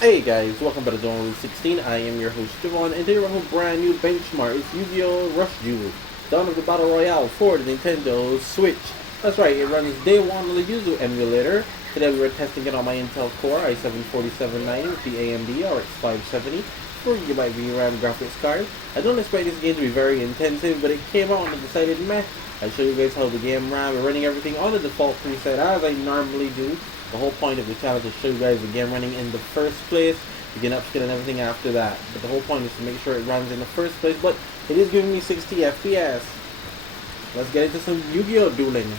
Hey guys, welcome back to Battle Royale 16. I am your host Javon, and today we're on a brand new benchmark. It's Yu-Gi-Oh! Rush Duel, Dawn of the Battle Royale for the Nintendo Switch. That's right, it runs day one on the YUZU emulator. Today we were testing it on my Intel Core i7-4790 with the AMD RX-570 4GB VRAM graphics card. I don't expect this game to be very intensive, but it came out and I decided meh. I'll show you guys how the game ran. We're running everything on the default preset as I normally do. The whole point of the channel is to show you guys the game running in the first place. You can upscale and everything after that. But the whole point is to make sure it runs in the first place. But it is giving me 60 FPS. Let's get into some Yu-Gi-Oh! Dueling.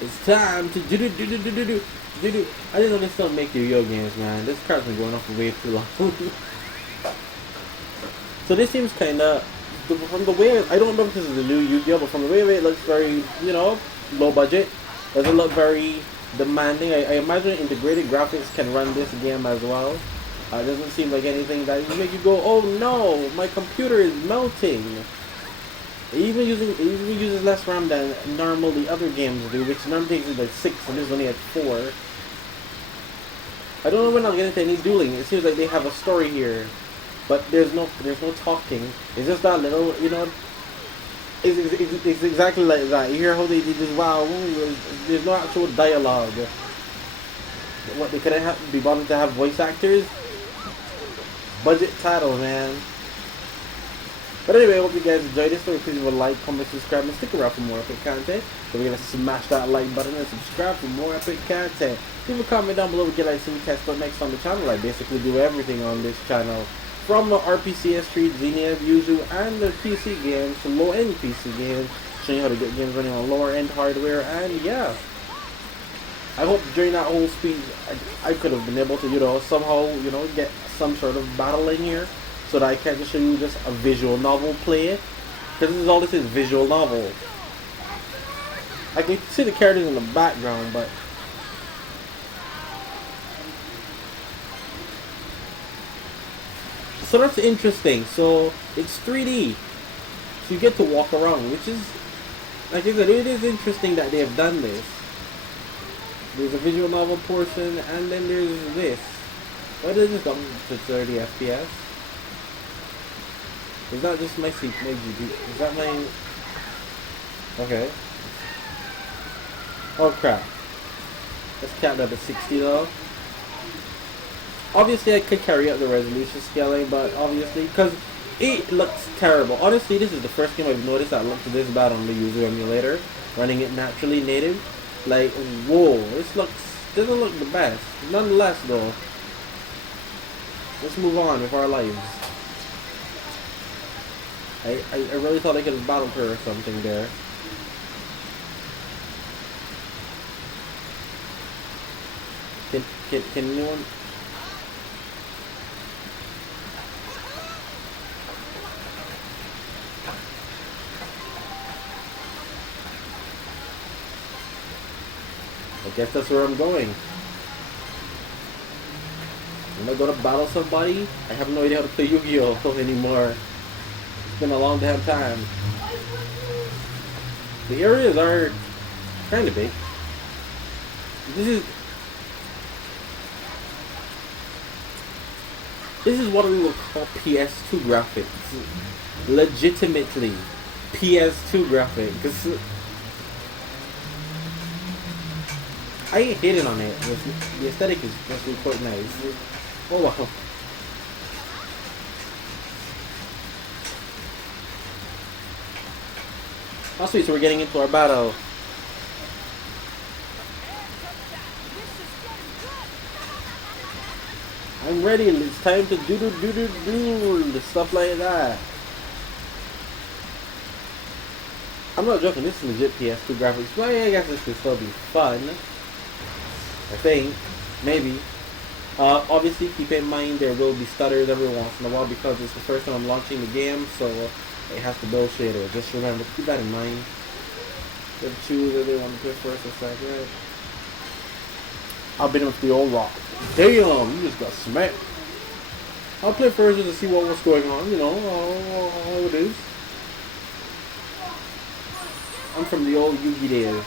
It's time to do. I just want to still make Yu-Gi-Oh! Games, man. This card's been going on for way too long. So this seems kinda, from the way, I don't know if this is the new Yu-Gi-Oh! But from the way it looks very, low budget. Doesn't look very demanding. I imagine integrated graphics can run this game as well. It doesn't seem like anything that will make you go, oh no, my computer is melting. It even uses less RAM than normally other games do, which normally takes it like 6 and this is only at 4. I don't know when I'll get into any dueling. It seems like they have a story here, but there's no talking. It's just that little, It's exactly like that. You hear how they did this? Wow, there's no actual dialogue. What, they couldn't be bothered to have voice actors? Budget title, man. But anyway, I hope you guys enjoyed this. So please leave a like, comment, subscribe, and stick around for more epic content. So we're gonna smash that like button and subscribe for more epic content. Leave a comment down below. We get like some test what next on the channel. I basically do everything on this channel. From the RPCS Street, Xenia, YUZU, and the PC games to low-end PC games, showing you how to get games running on lower-end hardware, and yeah. I hope during that whole speech, I could have been able to, somehow, get some sort of battle in here, so that I can't just show you just a visual novel play, because this is all this is, visual novel. I can see the characters in the background, but so that's interesting. So it's 3D, so you get to walk around, which is, like I said, it is interesting that they have done this. There's a visual novel portion, and then there's this. Why does this come to 30 FPS? Is that just my GPU? Is that my? Okay. Oh crap! Let's cap that to 60 though. Obviously, I could carry out the resolution scaling, but obviously, because it looks terrible. Honestly, this is the first game I've noticed that looked this bad on the YUZU emulator, running it naturally native. Like, whoa, this doesn't look the best. Nonetheless, though, let's move on with our lives. I really thought I could have battled her or something there. Can anyone? I guess that's where I'm going. Am I gonna battle somebody? I have no idea how to play Yu-Gi-Oh! Anymore. It's been a long damn time. The areas are kinda big. This is what we will call PS2 graphics. Legitimately PS2 graphics. I ain't hating on it. The aesthetic is actually quite nice. Oh wow. Oh sweet, so we're getting into our battle. I'm ready. It's time to do stuff like that. I'm not joking. This is legit PS2 graphics. Well, yeah, I guess this could still be fun. I think, maybe. Obviously, keep in mind there will be stutters every once in a while because it's the first time I'm launching the game, so it has to bullshit it. Just remember, keep that in mind. They choose if they want to play first or second. I've been with the old rock. Damn, you just got smacked. I'll play first just to see what's going on, how it is. I'm from the old Yugi days.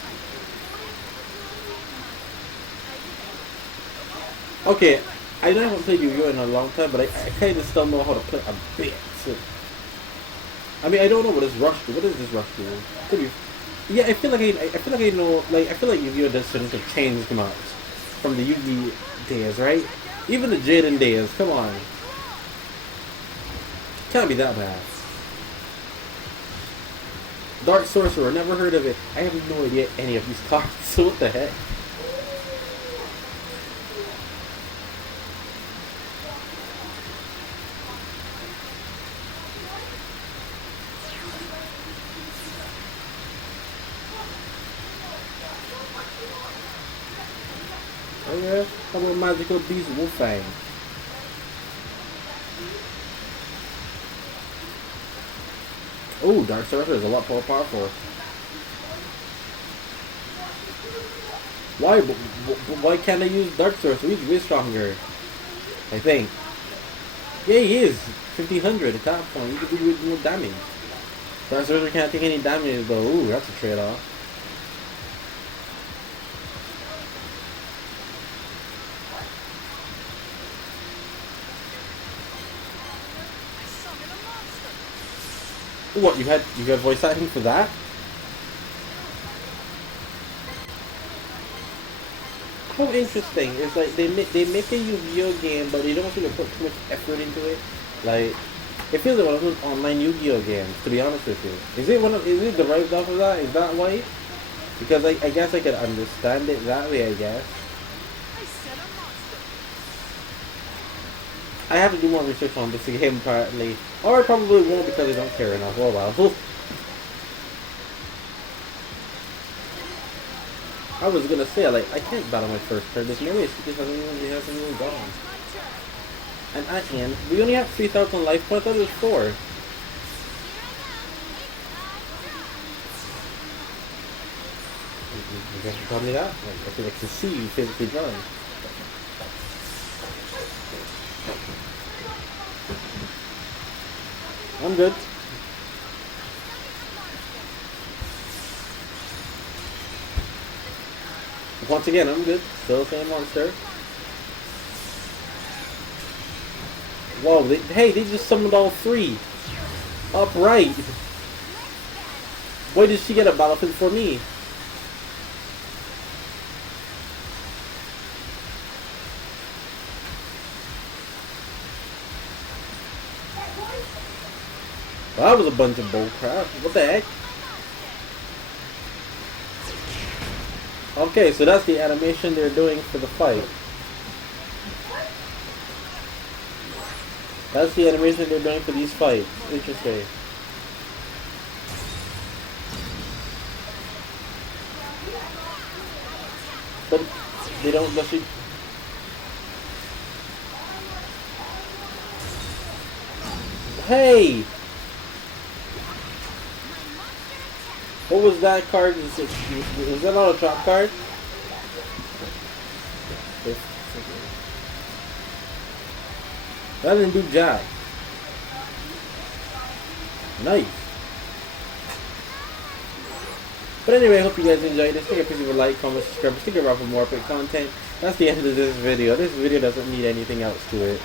Okay, I know I haven't played Yu-Gi-Oh in a long time, but I kind of still know how to play a bit. So, I mean, I don't know what is Rush do. What is this Rush do? Could be. Yeah, I feel like I know. Like I feel like Yu-Gi-Oh does shouldn't have changed much from the Yu-Gi days, right? Even the Jaden days. Come on, can't be that bad. Dark Sorcerer, never heard of it. I have no idea any of these cards. So what the heck? Oh yeah, how about Magical Beast Wolfang? Oh, Dark Sorcerer is a lot more powerful. Why? Why can't I use Dark Sorcerer? He's way stronger. I think. Yeah, he is. 1500 attack point. You can do more damage. Dark Sorcerer can't take any damage though. Ooh, that's a trade-off. What, you had voice acting for that? How interesting. It's like they make a Yu-Gi-Oh game, but they don't seem to put too much effort into it. Like it feels like one of those online Yu-Gi-Oh games. To be honest with you, is it derived off of that? Is that why? Because I guess I could understand it that way. I guess I have to do more research on this game apparently, or I probably won't because I don't care enough. Oh well. I was gonna say, like, I can't battle my first turn. This melee just hasn't even gone. And we only have 3,000 life points. I thought it was 4. You guys can tell me that? Like, I feel like I can see you physically drawing. I'm good. Once again, I'm good. Still same monster. Whoa, they just summoned all 3. Upright. Why did she get a battlefield for me? Well, that was a bunch of bull crap. What the heck? Okay, so that's the animation they're doing for the fight. That's the animation they're doing for these fights. Interesting. But they don't actually... Hey! What was that card? Was that not a trap card? That didn't do jack. Nice. But anyway, I hope you guys enjoyed this. Please leave a like, comment, subscribe, stick around for more epic content. That's the end of this video. This video doesn't need anything else to it.